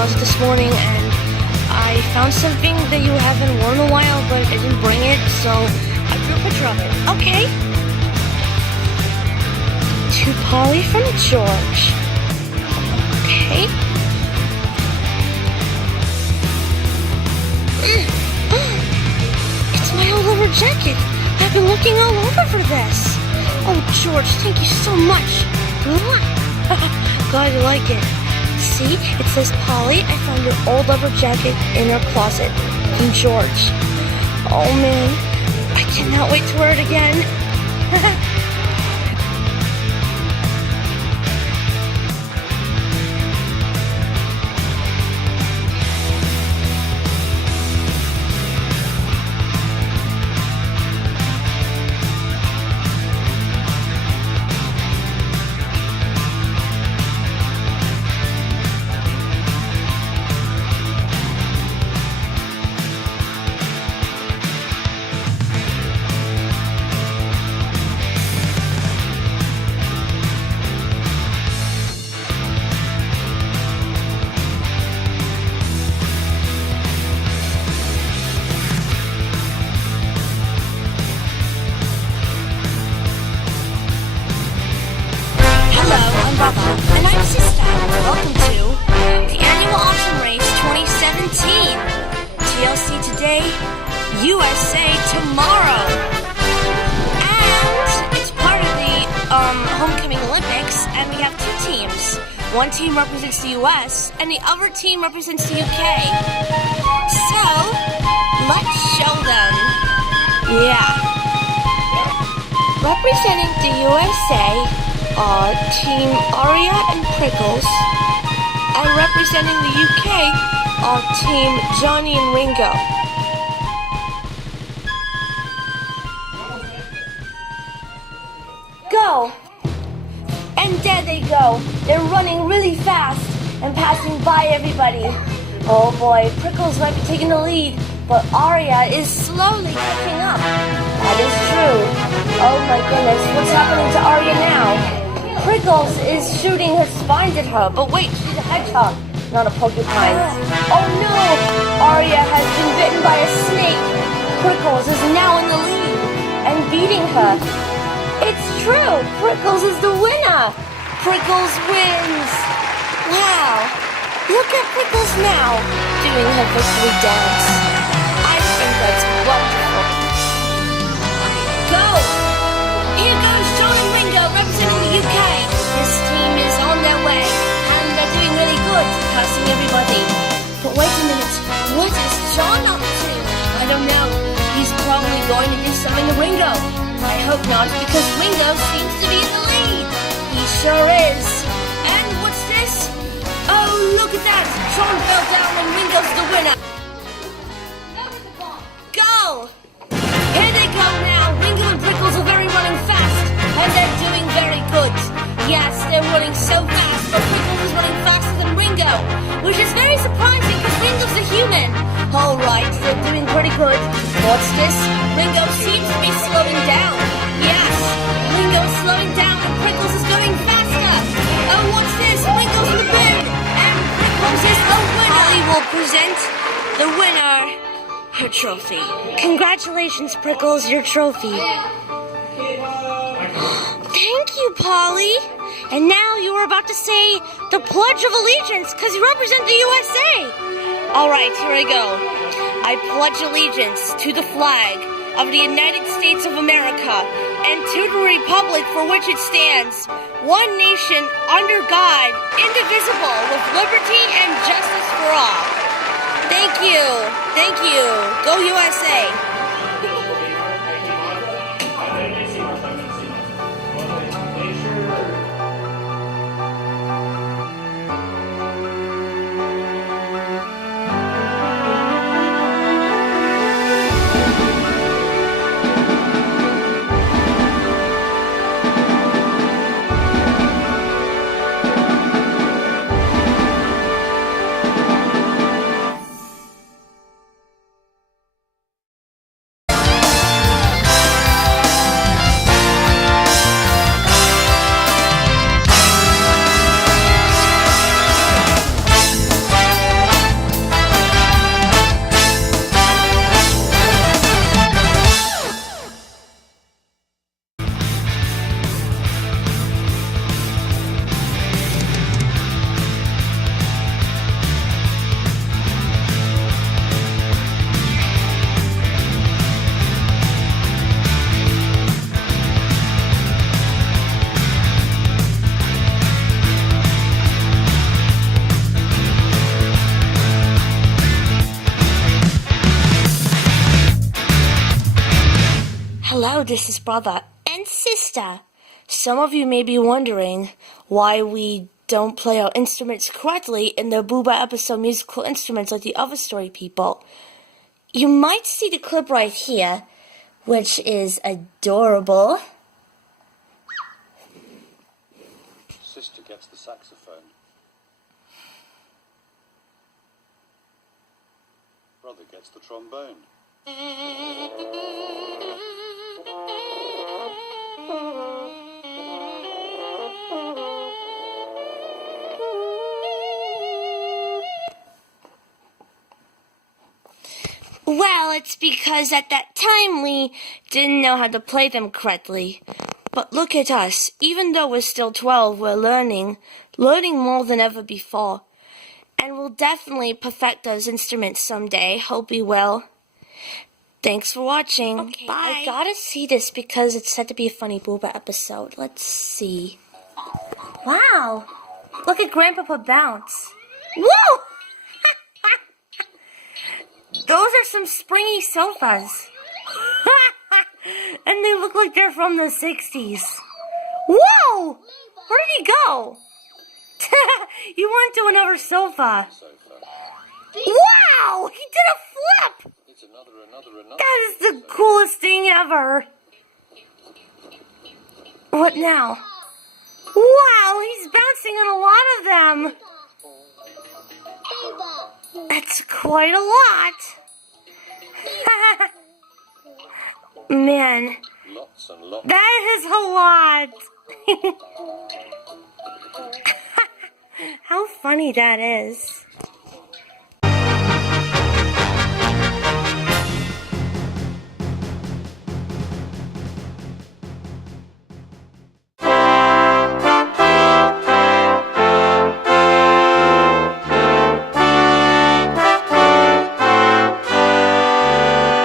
closet this morning and I found something that you haven't worn in a while, but I didn't bring it, so I drew a picture of it. Okay. To Paulie from George. Okay. It's my all-over jacket. I've been looking all over for this. Oh, George, thank you so much. Glad you like it. See, it says, Paulie, I found your old leather jacket in our closet. From George. Oh, man. I cannot wait to wear it again. And I'm Sister. Welcome to the annual autumn race 2017. TLC today, USA tomorrow. And it's part of the homecoming Olympics, and we have two teams. One team represents the US, and the other team represents the UK. So, let's show them. Yeah. Representing the USA are Team Aria and Prickles, and representing the UK are Team Johnny and Ringo. Go! And there they go. They're running really fast and passing by everybody. Oh boy, Prickles might be taking the lead, but Aria is slowly catching up. That is true. Oh my goodness, what's happening to Aria now? Prickles is shooting her spines at her, but wait, she's a hedgehog, not a porcupine. Oh no! Aria has been bitten by a snake. Prickles is now in the lead and beating her. It's true! Prickles is the winner! Prickles wins! Wow! Look at Prickles now, doing her victory dance. I think that's wonderful. Go! Here goes John and Ringo representing the UK. This team is on their way, and they're doing really good, passing everybody. But wait a minute, what is John up to? I don't know. He's probably going to do something to Ringo. I hope not, because Ringo seems to be in the lead. He sure is. And what's this? Oh, look at that! John fell down and Ringo's the winner. Go! Here they go now. Ringo and Prickles are running fast, and they're doing very good. Yes, they're running so fast, but Prickles is running faster than Ringo, which is very surprising because Ringo's a human. Alright, they're doing pretty good. What's this? Ringo seems to be slowing down. Yes, Ringo's slowing down and Prickles is going faster. Oh, what's this? Ringo's in the win, and Prickles is the winner. Paulie will present the winner her trophy. Congratulations, Prickles, your trophy. Thank you, Paulie. And now you are about to say the Pledge of Allegiance because you represent the USA. All right, here I go. I pledge allegiance to the flag of the United States of America and to the republic for which it stands, one nation under God, indivisible, with liberty and justice for all. Thank you. Thank you. Go USA. this is brother and sister. Some of you may be wondering why we don't play our instruments correctly in the Boohbah episode musical instruments like the other story people. You might see the clip right here, which is adorable. Sister gets the saxophone. Brother gets the trombone. Well, it's because at that time we didn't know how to play them correctly. But look at us. Even though we're still 12, we're learning more than ever before. And we'll definitely perfect those instruments someday. Hope we will. Thanks for watching. Okay, bye. I gotta see this because it's said to be a funny Boohbah episode. Let's see. Wow. Look at Grandpapa bounce. Whoa! Those are some springy sofas. And they look like they're from the 60s. Whoa! Where did he go? You went to another sofa. Wow! He did a flip! It's another. That is the coolest thing ever. What now? Wow, he's bouncing on a lot of them. That's quite a lot. Man, Lots and lots. that is a lot. How funny that is.